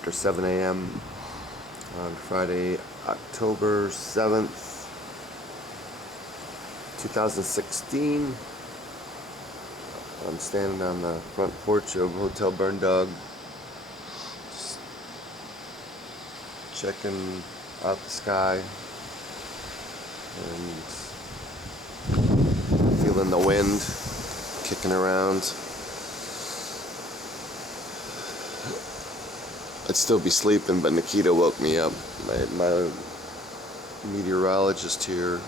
after 7 a.m. on Friday, October 7th, 2016. I'm standing on the front porch of Hotel Berndog, just checking out the sky and feeling the wind kicking around. I'd still be sleeping, but Nikita woke me up. My meteorologist here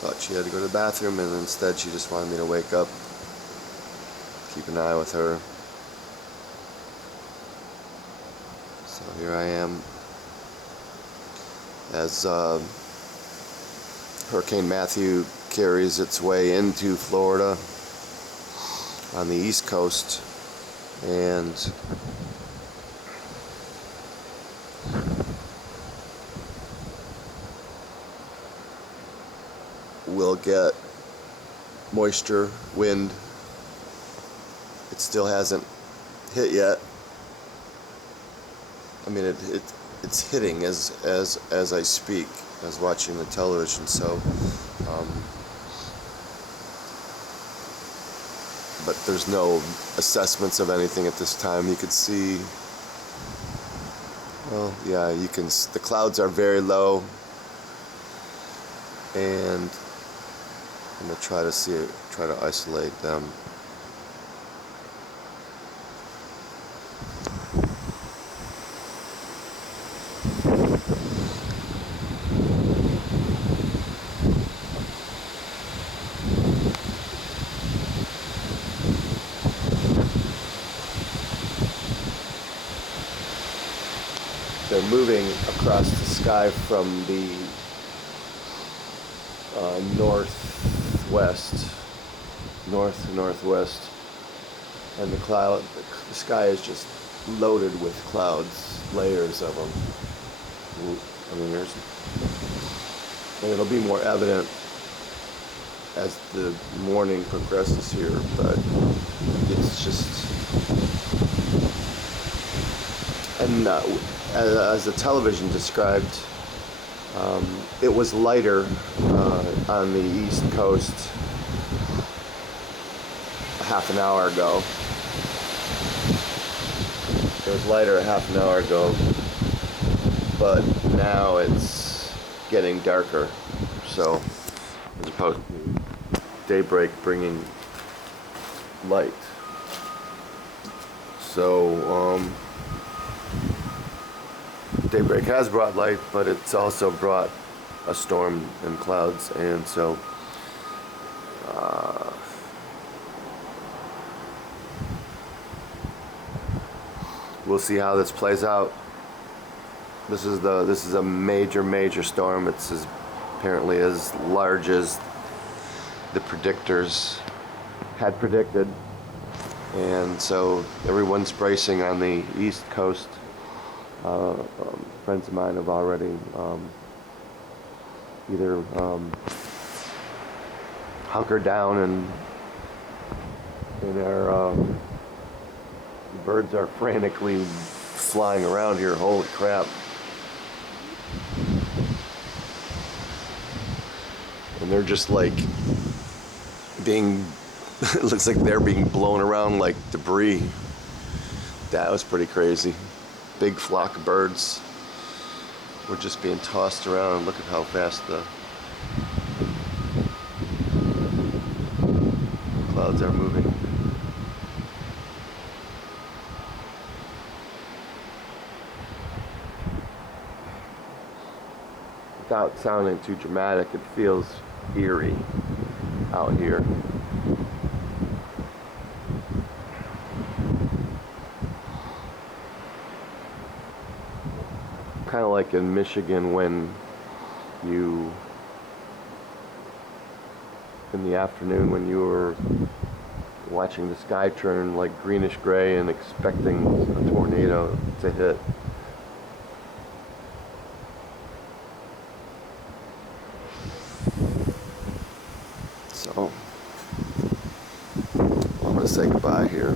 thought she had to go to the bathroom, and instead she just wanted me to wake up, keep an eye with her. So here I am as Hurricane Matthew carries its way into Florida on the East Coast, and we'll get moisture, wind. It still hasn't hit yet. I mean, it's hitting as I speak, as watching the television. So, but there's no assessments of anything at this time. You could see, well, yeah, you can. The clouds are very low, and I'm gonna try to isolate them. They're moving across the sky from the northwest, and the sky is just loaded with clouds, layers of them. I mean, and it'll be more evident as the morning progresses here, but it's just, and as the television described, it was lighter on the East Coast a half an hour ago. It was lighter a half an hour ago, but now it's getting darker. So, as opposed to daybreak bringing light. So, daybreak has brought light, but it's also brought a storm and clouds, and so we'll see how this plays out. This is a major storm. It's apparently as large as the predictors had predicted, and so everyone's bracing on the East Coast. Friends of mine have already either hunkered down and the birds are frantically flying around here. Holy crap. And they're just like being, it looks like they're being blown around like debris. That was pretty crazy. Big flock of birds were just being tossed around. Look at how fast the clouds are moving. Without sounding too dramatic, it feels eerie out here. Kind of like in Michigan when you, in the afternoon when you were watching the sky turn like greenish gray and expecting a tornado to hit. So I'm going to say goodbye here.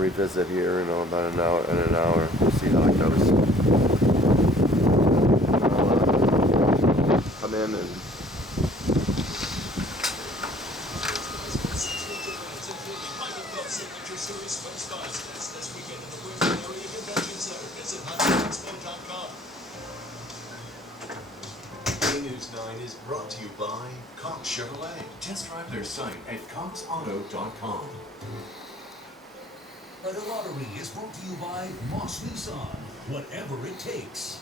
revisit here in about an hour. We'll see how it goes. I'll come in and News 9 is brought to you by Cox Chevrolet. Test drive their site at coxauto.com. The lottery is brought to you by Moss Nissan. Whatever it takes.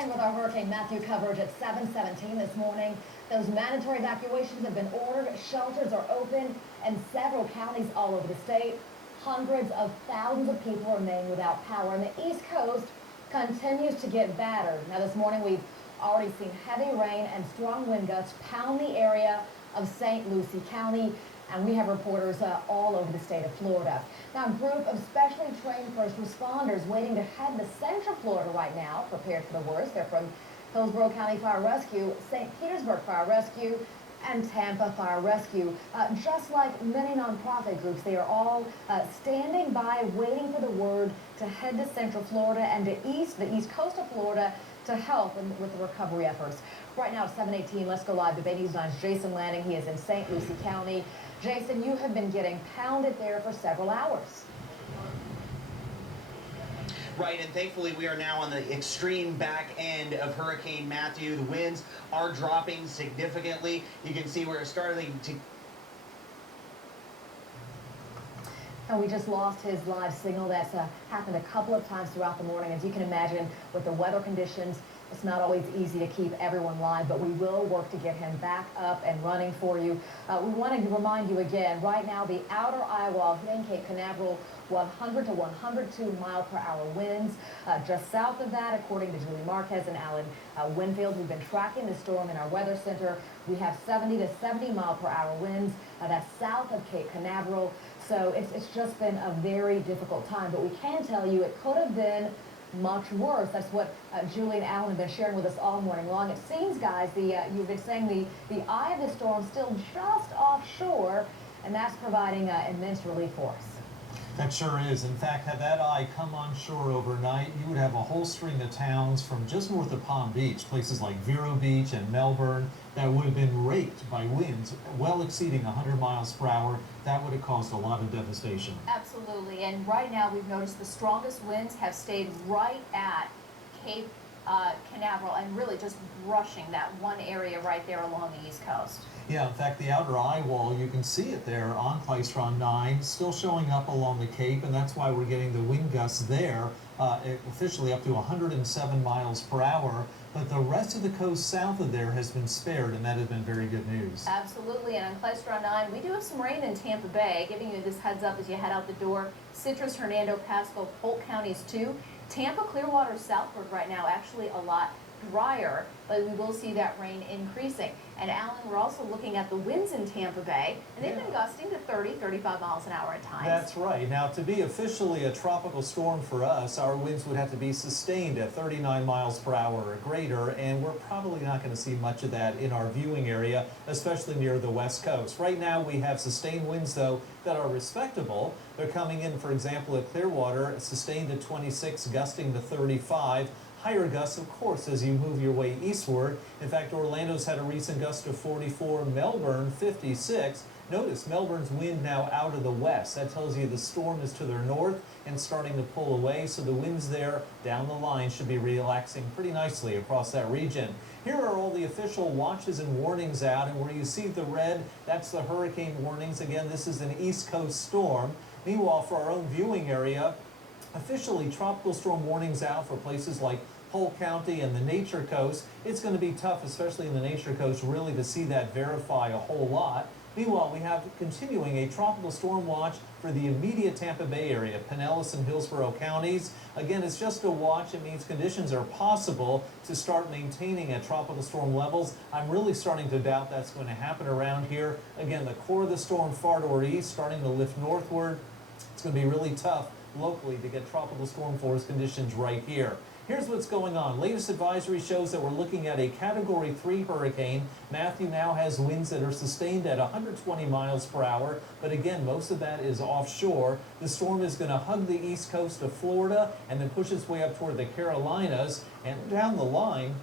With our Hurricane Matthew coverage at 7:17 this morning, those mandatory evacuations have been ordered, shelters are open, and several counties all over the state. Hundreds of thousands of people remain without power, and the East Coast continues to get battered. Now this morning we've already seen heavy rain and strong wind gusts pound the area of St. Lucie County, and we have reporters all over the state of Florida. Now, a group of specially trained first responders waiting to head to Central Florida right now, prepared for the worst. They're from Hillsborough County Fire Rescue, St. Petersburg Fire Rescue, and Tampa Fire Rescue. Just like many nonprofit groups, they are all standing by, waiting for the word to head to Central Florida and to the east coast of Florida to help with the recovery efforts. Right now at 7:18, let's go live to Bay News 9's Jason Lanning. He is in St. Lucie County. Jason, you have been getting pounded there for several hours. Right, and thankfully we are now on the extreme back end of Hurricane Matthew. The winds are dropping significantly. You can see we're starting to... And we just lost his live signal. That's happened a couple of times throughout the morning. As you can imagine, with the weather conditions, it's not always easy to keep everyone live, but we will work to get him back up and running for you. We want to remind you again, right now, the outer eye wall hitting Cape Canaveral, 100 to 102 mile per hour winds. Just south of that, according to Julie Marquez and Alan Winfield, we've been tracking the storm in our weather center. We have 70 to 70 mile per hour winds. That's south of Cape Canaveral. So it's just been a very difficult time, but we can tell you it could have been much worse. That's what Julie and Alan have been sharing with us all morning long. It seems, guys, you've been saying the eye of the storm still just offshore, and that's providing immense relief for us. That sure is. In fact, had that eye come on shore overnight, you would have a whole string of towns from just north of Palm Beach, places like Vero Beach and Melbourne, that would have been raked by winds well exceeding 100 miles per hour. That would have caused a lot of devastation. Absolutely. And right now we've noticed the strongest winds have stayed right at Cape Canaveral and really just brushing that one area right there along the East Coast. Yeah, in fact, the outer eye wall, you can see it there on Clystron 9, still showing up along the Cape, and that's why we're getting the wind gusts there, officially up to 107 miles per hour. But the rest of the coast south of there has been spared, and that has been very good news. Absolutely, and on Clystron 9, we do have some rain in Tampa Bay, giving you this heads up as you head out the door. Citrus, Hernando, Pasco, Polk counties too. Tampa, Clearwater, southward right now, actually a lot drier, but we will see that rain increasing. And Alan, we're also looking at the winds in Tampa Bay, and they've been gusting to 30, 35 miles an hour at times. That's right. Now, to be officially a tropical storm for us, our winds would have to be sustained at 39 miles per hour or greater, and we're probably not going to see much of that in our viewing area, especially near the west coast. Right now, we have sustained winds, though, that are respectable. They're coming in, for example, at Clearwater, sustained at 26, gusting to 35. Higher gusts, of course, as you move your way eastward. In fact, Orlando's had a recent gust of 44, Melbourne 56. Notice Melbourne's wind now out of the west. That tells you the storm is to their north and starting to pull away, so the winds there down the line should be relaxing pretty nicely across that region. Here are all the official watches and warnings out, and where you see the red, that's the hurricane warnings. Again, this is an East Coast storm. Meanwhile, for our own viewing area, officially tropical storm warnings out for places like Polk County and the Nature Coast. It's going to be tough, especially in the Nature Coast, really to see that verify a whole lot. Meanwhile, we have continuing a tropical storm watch for the immediate Tampa Bay area, Pinellas and Hillsborough counties. Again, it's just a watch. It means conditions are possible to start maintaining at tropical storm levels. I'm really starting to doubt that's going to happen around here. Again, the core of the storm far to our east, starting to lift northward. It's going to be really tough locally to get tropical storm force conditions right here. Here's what's going on. Latest advisory shows that we're looking at a Category 3 hurricane. Matthew now has winds that are sustained at 120 miles per hour, but again, most of that is offshore. The storm is going to hug the east coast of Florida and then push its way up toward the Carolinas, and down the line,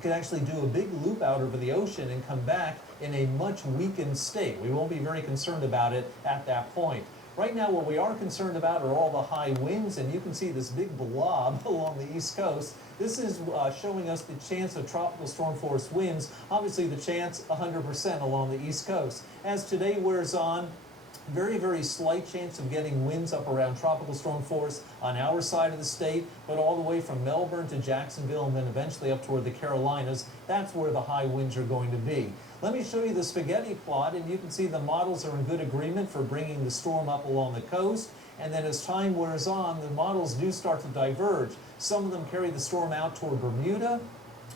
could actually do a big loop out over the ocean and come back in a much weakened state. We won't be very concerned about it at that point. Right now, what we are concerned about are all the high winds, and you can see this big blob along the east coast. This is showing us the chance of tropical storm force winds. Obviously, the chance 100% along the east coast. As today wears on, very, very slight chance of getting winds up around tropical storm force on our side of the state, but all the way from Melbourne to Jacksonville and then eventually up toward the Carolinas, that's where the high winds are going to be. Let me show you the spaghetti plot, and you can see the models are in good agreement for bringing the storm up along the coast. And then as time wears on, the models do start to diverge. Some of them carry the storm out toward Bermuda.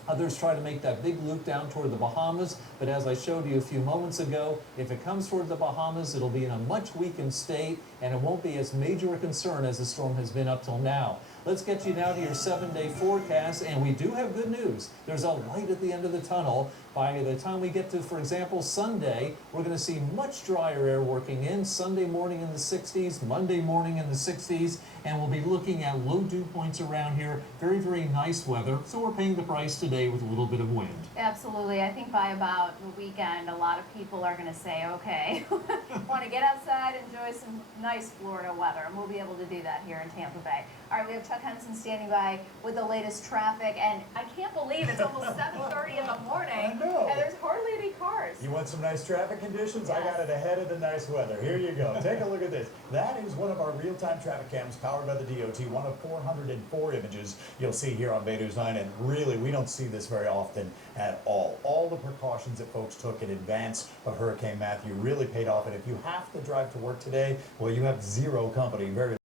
Others try to make that big loop down toward the Bahamas, but as I showed you a few moments ago, if it comes toward the Bahamas, it'll be in a much weakened state, and it won't be as major a concern as the storm has been up till now. Let's get you now to your 7-day forecast, and we do have good news. There's a light at the end of the tunnel. By the time we get to, for example, Sunday, we're going to see much drier air working in. Sunday morning in the 60s, Monday morning in the 60s, and we'll be looking at low dew points around here. Very, very nice weather, so we're paying the price today with a little bit of wind. Absolutely. I think by about the weekend, a lot of people are going to say, okay, want to get outside, enjoy some nice Florida weather, and we'll be able to do that here in Tampa Bay. All right, we have Chuck Henson standing by with the latest traffic, and I can't believe it's almost 7:30 in the morning, I know. and there's hardly any cars. You want some nice traffic conditions? I Yes. got it ahead of the nice weather. Here you go. Take a look at this. That is one of our real-time traffic cams powered by the DOT, one of 404 images you'll see here on Bay News 9, and really, we don't see this very often at all. All the precautions that folks took in advance of Hurricane Matthew really paid off, and if you have to drive to work today, well, you have zero company, very